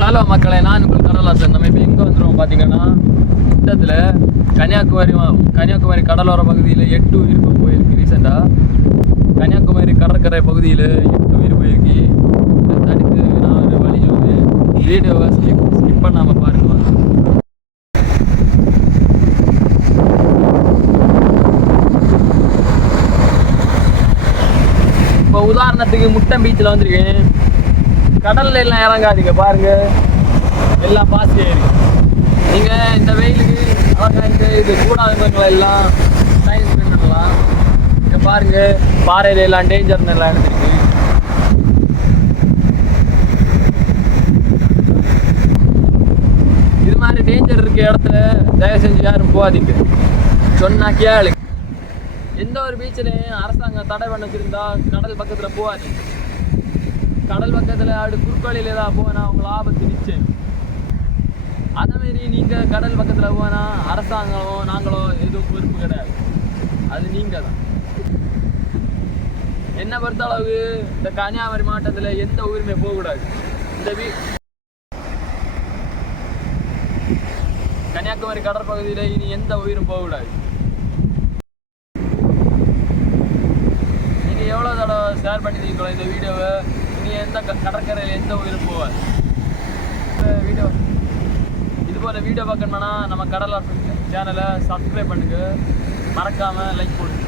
Hello மக்களே, நான் உங்கள் கடலாசன். நம்ம இப்போ எங்கே வந்துடுவோம் பார்த்தீங்கன்னா, கிட்டத்தில் கன்னியாகுமரி கடலோர பகுதியில் 8 உயிர் போயிருக்கு. ரீசெண்டாக கன்னியாகுமரி கடற்கரை பகுதியில் 8 உயிர் போயிருக்கு. இதை தடுத்து நான் ஒரு வழி சொல்லுவேன். வீடியோவை ஸ்கிப் பண்ணாமல் பாருங்க. இப்போ உதாரணத்துக்கு முட்டம் பீச்சில் வந்திருக்கேன். கடல்ல எல்லாம் இறங்காதீங்க, பாருங்க எல்லாம் பாசி ஆயிருக்கு. நீங்க இந்த வெயிலுக்கு அழகா இது கூடாதுங்களை எல்லாம் சைன்ஸ் பண்ணலாம். இங்க பாருங்க, பாறையில எல்லாம் டேஞ்சர் எல்லாம் எடுத்துருக்கு. இது மாதிரி டேஞ்சர் இருக்க இடத்துல தயவு செஞ்சு யாரும் போகாதீங்க. சொன்னா கேளு. எந்த ஒரு பீச்சிலையும் அரசாங்கம் தடை பண்ண வச்சிருந்தா கடல் பக்கத்துல போகாதீங்க. கடல் பக்கத்தில் அப்படி குறுக்கோளில் ஏதாவது போனால் அவங்களை ஆபத்து நிச்சயம். அதேமாரி நீங்கள் கடல் பக்கத்தில் போனால் அரசாங்கமோ நாங்களோ எதுவும் பொறுப்பு கிடையாது, அது நீங்கள் தான். என்னை பொறுத்த அளவு இந்த கன்னியாகுமரி மாவட்டத்தில் எந்த உரிமை போகக்கூடாது. இந்த கன்னியாகுமரி கடற்பகுதியில் இனி எந்த உயிரும் போகக்கூடாது. நீங்கள் எவ்வளோ தடவை ஷேர் பண்ணியிருக்கீங்களோ இந்த வீடியோவை, எந்த கடற்கரையில் எந்த உயிரும் போவாது. வீடியோ இதுபோல் வீடியோ பார்க்கணும்னா நம்ம கடலாசன் சேனலை சப்ஸ்கிரைப் பண்ணுங்க, மறக்காமல் லைக் போடுங்க.